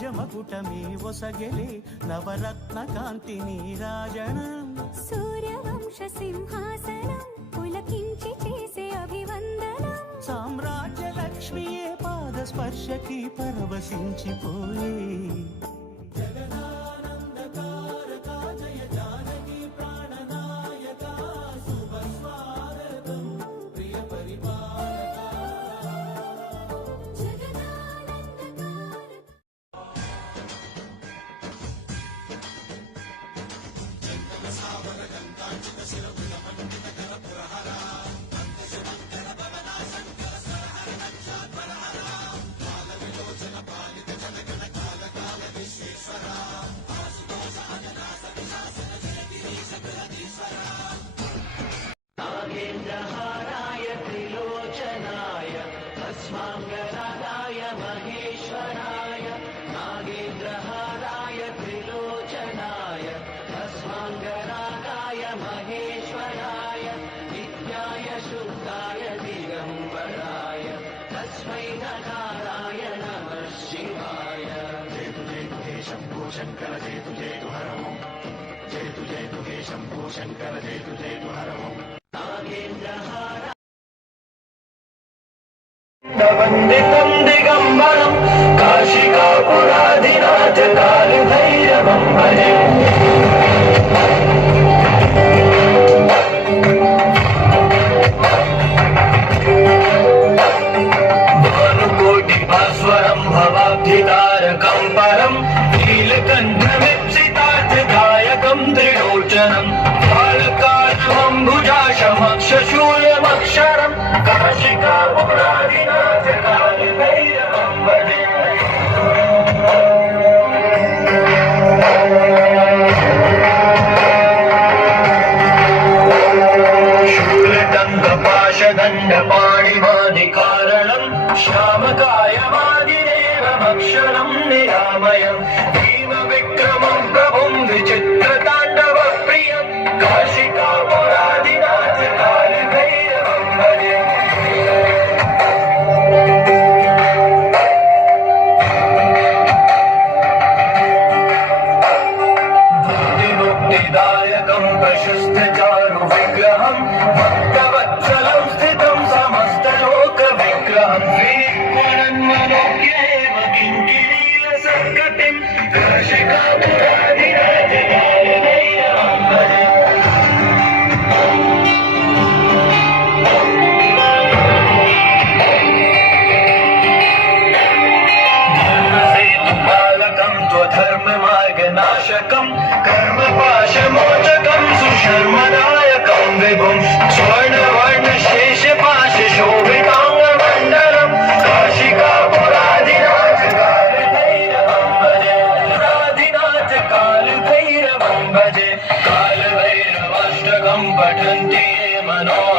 రాజమకుటమే ఒసగెలే నవరత్న కాంతి నీరాజనం సూర్యవంశ సింహాసనం పులకించి చేసే అభివందనం సామ్రాజ్య లక్ష్మియే పాద స్పర్శకి పరవశించిపోయే नागेन्द्रहाराय त्रिलोचनाय तस्माङ्गरागाय महेश्वराय नागेन्द्रहाराय त्रिलोचनाय तस्माङ्गरागाय महेश्वराय नित्याय शुद्धाय दिगम्बराय तस्मै नकाराय नमः शिवाय जयतु जयतु हे शम्भो शङ्कर जयतु जयतु हर ओम् जयतु जयतु हे शम्भो शङ्कर जयतु जयतु हर ओम् वन्दितं दिगम्बरं काशिकापुराधिनाथ कालभैरवं भजे भानुकोटिभास्वरं भवाब्धितारकं परं नीलकण्ठमिप्सितार्थदायकं त्रिलोचनं कालकालमम्बुजाशमक्षशूलमक्षरं काशिकापुराधिनाथ कालभैरवं भजे शूलटङ्कपाशदण्डपाणिमादिकारणं श्यामकायमादिदेवमक्षरं निरामयं भीमविक्रमं प्रभुं विचित्रताण्डवप्रियं काशिकापुराधिनाथ कालभैरवं भजे भक्तिमुक्तिदायकं प्रशस्तचारुविग्रहं भक्तवत्सलं स्थितं समस्तलोकविग्रहं श्रीमन्मनोज्ञेव किङ्किणीलसङ्कटिं काशिकापुराधिनाथ कालभैरवं भजे धर्मसेतुपालकं त्वधर्ममार्गनाशकं कर्मपाशमोचकं सुशर्मदायकं विभुं स्वर्णवर्णशेषपाशशोभिताङ्गमण्डलं काशिकापुराधिनाथ कालभैरवं भजे पुराधिनाथ कालभैरवं भजे कालभैरवाष्टकं पठन्ति ये मनोहरं